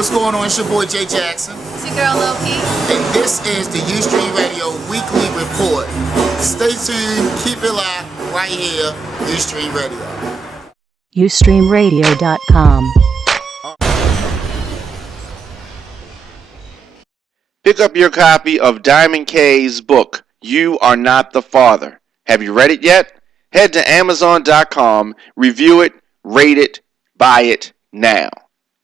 What's going on? It's your boy Jay Jackson. It's your girl Loki. And this is the Ustream Radio Weekly Report. Stay tuned, keep it locked, right here, Ustream Radio. Ustreamradio.com. Pick up your copy of Diamond K's book, You Are Not the Father. Have you read it yet? Head to Amazon.com, review it, rate it, buy it now.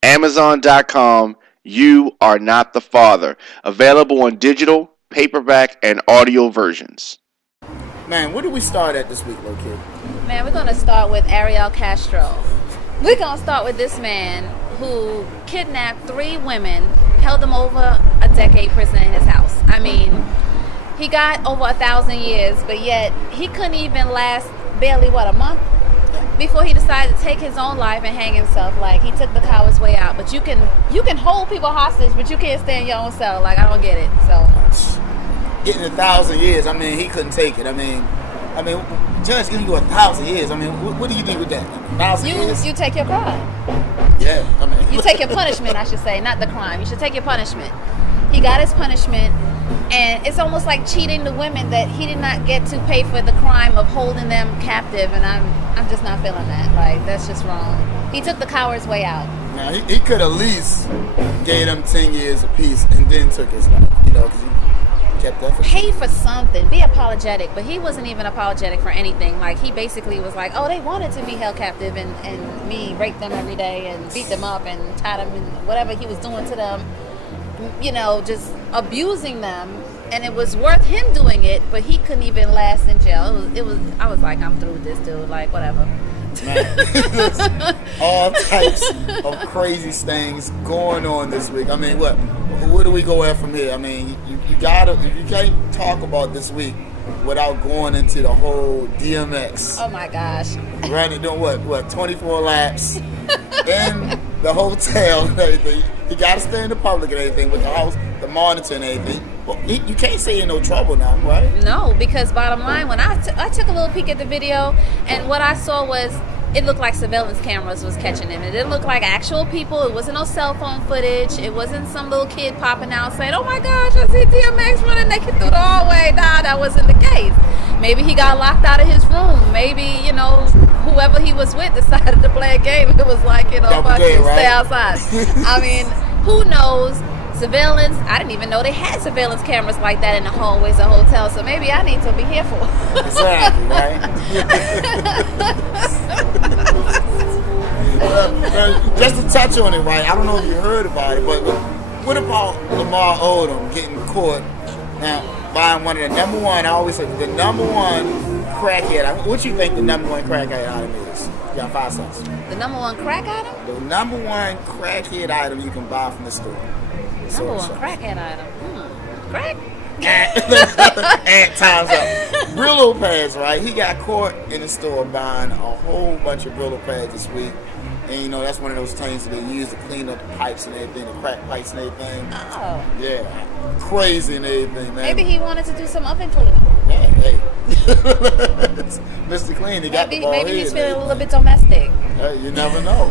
Amazon.com, You Are Not the Father. Available on digital, paperback, and audio versions. Man, where do we start at this week, little kid? Man, we're going to start with Ariel Castro. We're going to start with this man who kidnapped 3 women, held them over a decade prison in his house. I mean, he got over 1,000 years, but yet he couldn't even last barely, a month? Before he decided to take his own life and hang himself. Like, he took the coward's way out. But you can hold people hostage, but you can't stay in your own cell. Like, I don't get it. So getting 1,000 years, I mean, he couldn't take it. I mean, judge giving you 1,000 years. I mean, what do you do with that? 1,000 years? You take your crime. Yeah, I mean, You take your punishment, I should say, not the crime. You should take your punishment. He got his punishment, and it's almost like cheating the women that he did not get to pay for the crime of holding them captive, and I'm just not feeling that. Like, that's just wrong. He took the coward's way out. now he could at least gave them 10 years apiece and then took his life, because he kept that for Pay for something. Be apologetic. But he wasn't even apologetic for anything. Like, he basically was like, oh, they wanted to be held captive and me rape them every day and beat them up and tie them and whatever he was doing to them, just abusing them. And it was worth him doing it, but he couldn't even last in jail. I was like, I'm through with this dude. Like, whatever. Man, all types of crazy things going on this week. I mean, where do we go at from here? I mean, you can't talk about this week without going into the whole DMX. Oh my gosh. Randy doing what 24 laps in the hotel and everything. You got to stay in the public and everything with the house, the monitor and everything. Well, you can't say in no trouble now, right? No, because bottom line, when I took a little peek at the video, and what I saw was, it looked like surveillance cameras was catching him. It didn't look like actual people. It wasn't no cell phone footage. It wasn't some little kid popping out saying, oh my gosh, I see DMX running naked through the hallway. Nah, that wasn't the case. Maybe he got locked out of his room. Maybe, whoever he was with decided to play a game. It was like, fuck you, stay outside. I mean, who knows? Surveillance, I didn't even know they had surveillance cameras like that in the hallways of hotels, so maybe I need to be careful. Exactly, right? Just to touch on it, right? I don't know if you heard about it, but what about Lamar Odom getting caught now buying one of the number one, I always say the number one crackhead. What you think the number one crackhead item is? You got 5 cents. The number one crack item? The number one crackhead item you can buy from the store. Number one crackhead item. Crack? And time's up. Brillo pads, right? He got caught in the store buying a whole bunch of Brillo pads this week. And that's one of those things that they use to clean up the pipes and everything, the crack pipes and everything. Oh. Yeah. Crazy and everything, man. Maybe he wanted to do some oven cleaning. Yeah, hey. Mr. Clean, he got the ball. Maybe he's feeling a little bit domestic. Hey, you never know.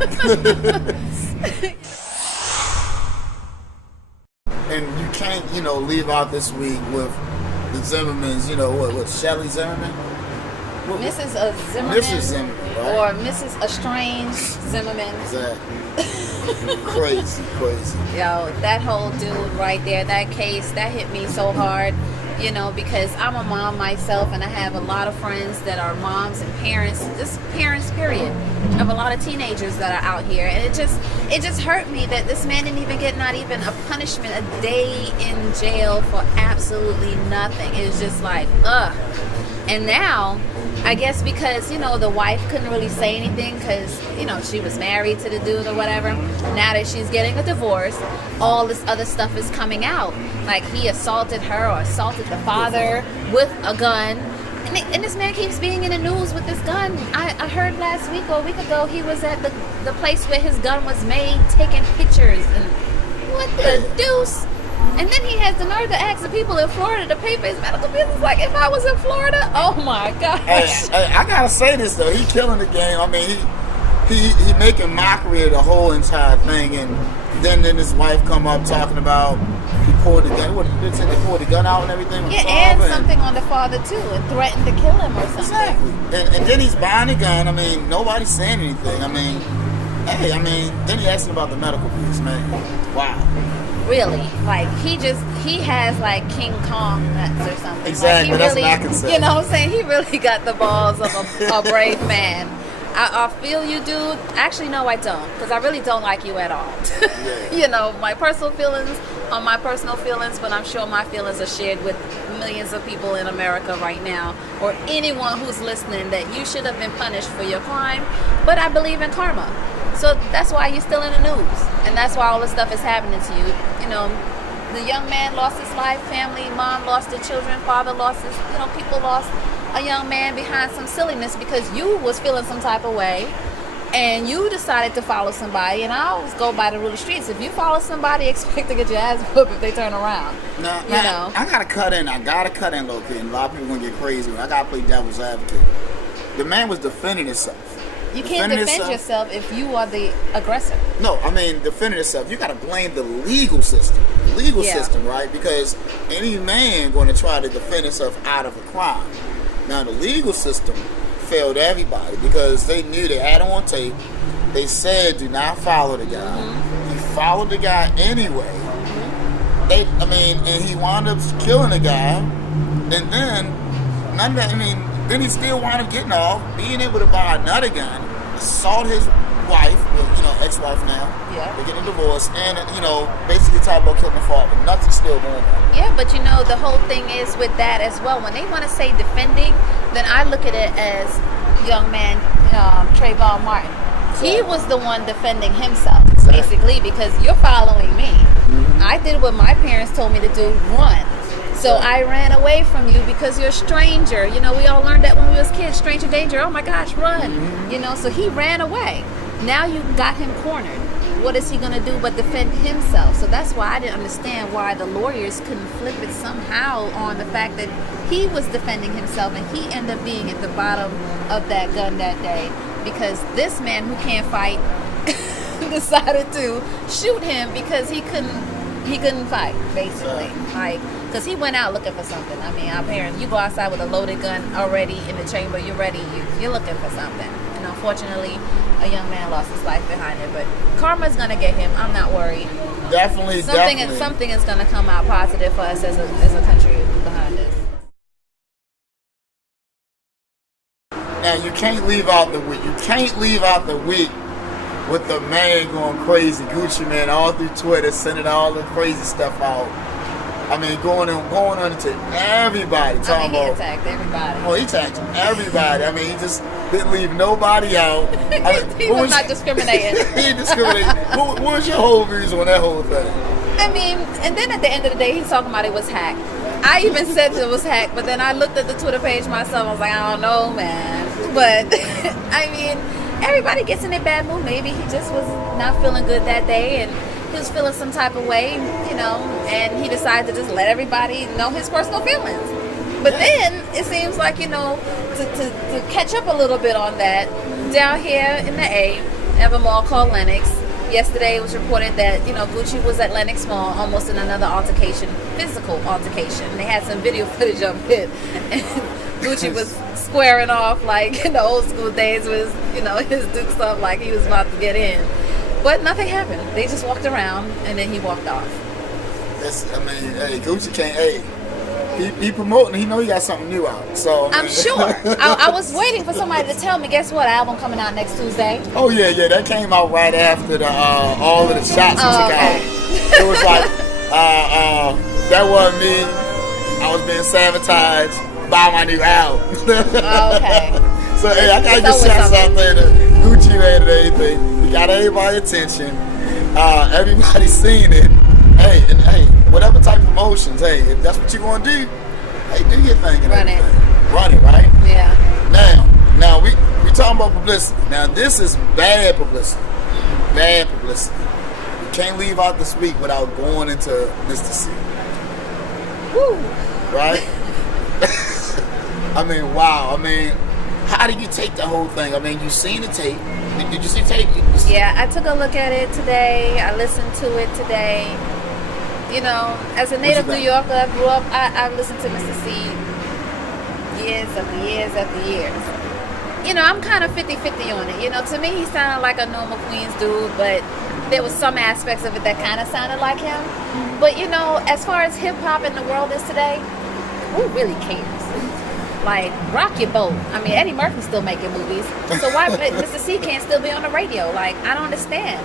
And you can't, leave out this week with the Zimmermans, what Shelly Zimmerman? Mrs. Zimmerman. Mrs. Zimmerman, right? Or Mrs. Estranged Zimmerman. Exactly. Crazy. Yo, that whole dude right there, that case, that hit me so hard, because I'm a mom myself, and I have a lot of friends that are moms and parents, just parents, period, of a lot of teenagers that are out here. And it just hurt me that this man didn't even get not even a punishment, a day in jail for absolutely nothing. It was just like, ugh. And now, I guess because, the wife couldn't really say anything because, she was married to the dude or whatever. Now that she's getting a divorce, all this other stuff is coming out. Like, he assaulted her or assaulted the father with a gun. And this man keeps being in the news with this gun. I heard last week or a week ago he was at the place where his gun was made, taking pictures. And what the deuce? And then he has the nerve to ask the people in Florida to pay for his medical business. Like, if I was in Florida, oh my gosh. Hey, I gotta say this though, he killing the game. I mean, he making mockery of the whole entire thing, and then his wife come up talking about he pulled the gun. What they said, they pulled the gun out and everything. With and something on the father too, and threatened to kill him or something. Exactly. And then he's buying a gun. I mean, nobody's saying anything. I mean, hey, then he asking about the medical piece, man. Wow. Really, like he has like King Kong nuts or something. Exactly, like that's what I can say. You know what I'm saying? He really got the balls of a brave man. I feel you, dude. Actually, no, I don't, because I really don't like you at all. Yeah. You know, my personal feelings are my personal feelings, but I'm sure my feelings are shared with millions of people in America right now, or anyone who's listening, that you should have been punished for your crime. But I believe in karma. So that's why you're still in the news, and that's why all this stuff is happening to you. You know, the young man lost his life, family, mom lost their children, father lost his, people lost a young man behind some silliness because you was feeling some type of way, and you decided to follow somebody. And I always go by the rule of the streets: if you follow somebody, expect to get your ass whooped if they turn around. Now, I gotta cut in low key, and a lot of people gonna get crazy. I gotta play devil's advocate. The man was defending himself. You can't defend yourself if you are the aggressor. No, I mean, defending yourself, you got to blame the legal system. System, right? Because any man going to try to defend himself out of a crime. Now, the legal system failed everybody because they knew they had him on tape. They said, do not follow the guy. Mm-hmm. He followed the guy anyway. Mm-hmm. And he wound up killing the guy. And then, then he still wound up getting off, being able to buy another gun, assault his wife, ex-wife now. Yeah. They're getting a divorce, and basically talk about killing the father. Nothing's still going on. Yeah, but the whole thing is with that as well. When they want to say defending, then I look at it as young man Trayvon Martin. Exactly. He was the one defending himself, basically, because you're following me. Mm-hmm. I did what my parents told me to do: run. So I ran away from you because you're a stranger. We all learned that when we was kids: stranger danger. Oh my gosh, run. Mm-hmm. So he ran away. Now you got him cornered. What is he going to do but defend himself? So that's why I didn't understand why the lawyers couldn't flip it somehow on the fact that he was defending himself, and he ended up being at the bottom of that gun that day because this man who can't fight decided to shoot him because he couldn't fight, basically. Because he went out looking for something. Our parents, you go outside with a loaded gun already in the chamber, you're ready, you're looking for something. And unfortunately, a young man lost his life behind it. But karma's going to get him. I'm not worried. Definitely. Something is going to come out positive for us as a country behind us. Now, you can't leave out the week with the man going crazy. Gucci Man all through Twitter, sending all the crazy stuff out. Going on to everybody. He attacked everybody. Well, he attacked everybody. He just didn't leave nobody out. He was not discriminating. He didn't discriminate. What was your whole views on that whole thing? And then at the end of the day, he's talking about it was hacked. I even said it was hacked, but then I looked at the Twitter page myself. I was like, I don't know, man. But, everybody gets in a bad mood. Maybe he just was not feeling good that day, and he was feeling some type of way, and he decided to just let everybody know his personal feelings. But then it seems like, to catch up a little bit on that, down here in the A, they have a mall called Lenox. Yesterday it was reported that, Gucci was at Lenox Mall almost in another altercation, physical altercation. They had some video footage of it. And Gucci was squaring off like in the old school days with, his Duke stuff, like he was about to get in. But nothing happened. They just walked around, and then he walked off. Gucci can't. He promoting. He know he got something new out. So I'm sure. I was waiting for somebody to tell me. Guess what? Album coming out next Tuesday. Oh yeah. That came out right after the all of the shots he took out. It was like that wasn't me. I was being sabotaged by my new album. Okay. So I gotta get shots out there to Gucci Man and everything. He got everybody's attention. Everybody's seeing it. Hey, whatever type of emotions, if that's what you want to do, do your thing. Run it, right? Yeah. Now we talking about publicity. Now this is bad publicity. Bad publicity. We can't leave out this week without going into Mr. C. Woo. Right? Wow. How do you take the whole thing? I mean, you seen the tape. Did you see the tape? Yeah, I took a look at it today. I listened to it today. You know, as a native New Yorker, I grew up, I listened to Mr. C years after years after years. You know, I'm kind of 50-50 on it. You know, to me, he sounded like a normal Queens dude, but there was some aspects of it that kind of sounded like him. But, you know, as far as hip-hop in the world is today, who really cares? Like, rock your boat. I mean, Eddie Murphy's still making movies. So why Mr. C can't still be on the radio? Like, I don't understand.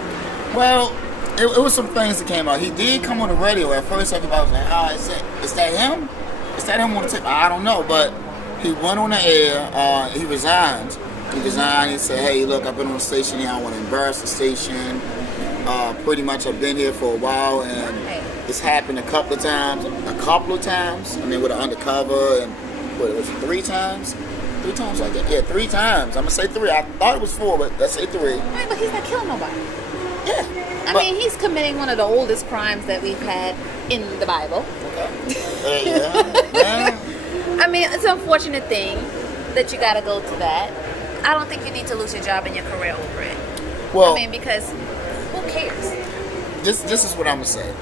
Well, it was some things that came out. He did come on the radio. At first, everybody was like, oh, is that him? Is that him on the tape? I don't know. But he went on the air. He resigned. He said, hey, look, I've been on the station here. I don't want to embarrass the station. Pretty much I've been here for a while, and it's happened a couple of times. I mean, with an undercover, and what was it, 3 times? 3 times like that? Yeah, 3 times. I'm gonna say 3. I thought it was 4, but let's say 3. Right, but he's not killing nobody. Yeah. I mean, he's committing one of the oldest crimes that we've had in the Bible. Okay. Yeah. I mean, it's an unfortunate thing that you got to go to that. I don't think you need to lose your job and your career over it. Well, I mean, because who cares? This is what I'm gonna say.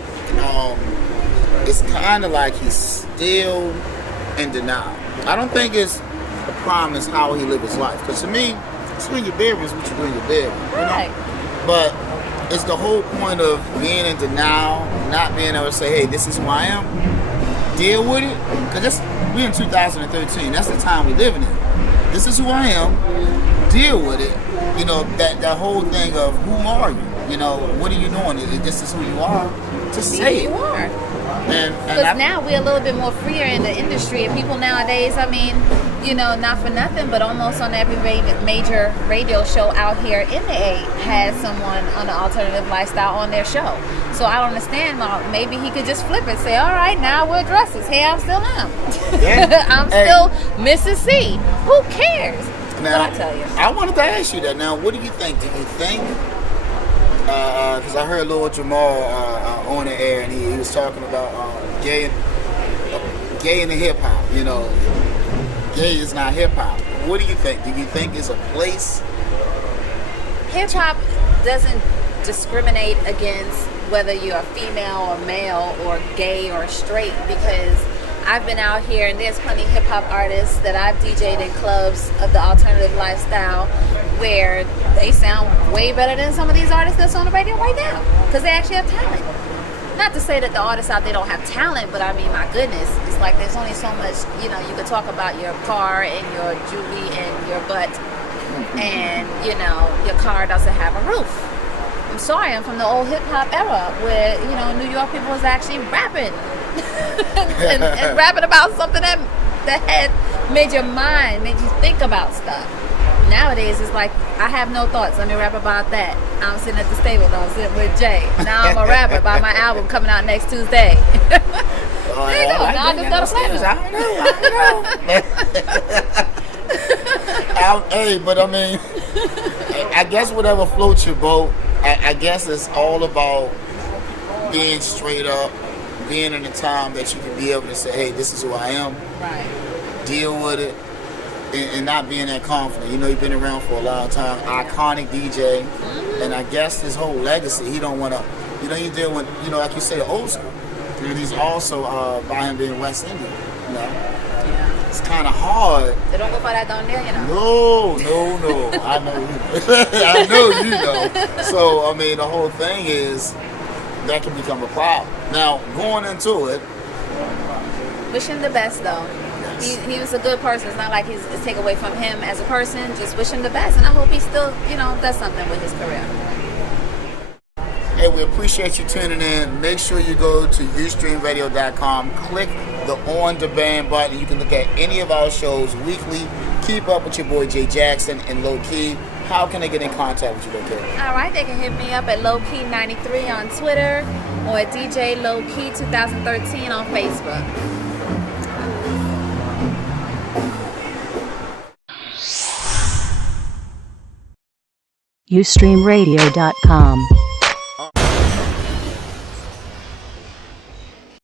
It's kind of like he's still in denial. I don't think it's a problem is how he live his life. Because to me, it's in your bedroom is what you do in your bedroom. Right. But it's the whole point of being in denial, not being able to say, hey, this is who I am. Deal with it. Because we're in 2013. That's the time we're living in. This is who I am. Deal with it. You know, that whole thing of who are you? You know, what are you doing? This is who you are. Just say you are. Because now we're a little bit more freer in the industry, and people nowadays, I mean, you know, not for nothing, but almost on every major radio show out here in the A has someone on an alternative lifestyle on their show. So I don't understand. Maybe he could just flip it, say, all right, now we're dresses. Hey, I'm still him. Yeah. I'm still Mrs. C. Who cares? Now, what I tell you. I wanted to ask you that. Now, what do you think? Do you think? Because I heard Lil Jamal on the air, and he was talking about gay in the hip hop. You know, gay is not hip hop. What do you think? Do you think it's a place? Hip hop doesn't discriminate against whether you're a female or male or gay or straight, because I've been out here and there's plenty of hip hop artists that I've DJ'd in clubs of the alternative lifestyle where they sound way better than some of these artists that's on the radio right now, because they actually have talent. Not to say that the artists out there don't have talent, but I mean, my goodness, it's like there's only so much, you know, you could talk about your car and your jewelry and your butt, and, you know, your car doesn't have a roof. I'm sorry, I'm from the old hip-hop era where, you know, New York people was actually rapping and rapping about something that had made your mind, made you think about stuff. Nowadays, it's like, I have no thoughts. Let me rap about that. I'm sitting at the stable. I'm sitting with Jay. Now I'm a rapper about my album coming out next Tuesday. There you go. Now I just got a platinum. Hey, but I mean, I guess whatever floats your boat, I guess it's all about being straight up, being in a time that you can be able to say, hey, this is who I am. Right. Deal with it. And not being that confident. You know, you've been around for a long time. Iconic DJ. Mm-hmm. And I guess his whole legacy, he don't want to, you know, he's dealing with, you know, like you say, old school. And he's also, by him being West Indian, you know. Yeah. It's kind of hard. They don't go for that down there, you know. No. I know you. I know you know. So, I mean, the whole thing is, that can become a problem. Now, going into it. Wish him the best, though. He was a good person. It's not like it's taken away from him as a person. Just wish him the best, and I hope he still, you know, does something with his career. Hey, we appreciate you tuning in. Make sure you go to ustreamradio.com, click the On Demand button. You can look at any of our shows weekly. Keep up with your boy Jay Jackson and Low Key. How can they get in contact with you, Low Key? All right, they can hit me up at LowKey93 on Twitter or at DJ Low Key 2013 on Facebook. ustreamradio.com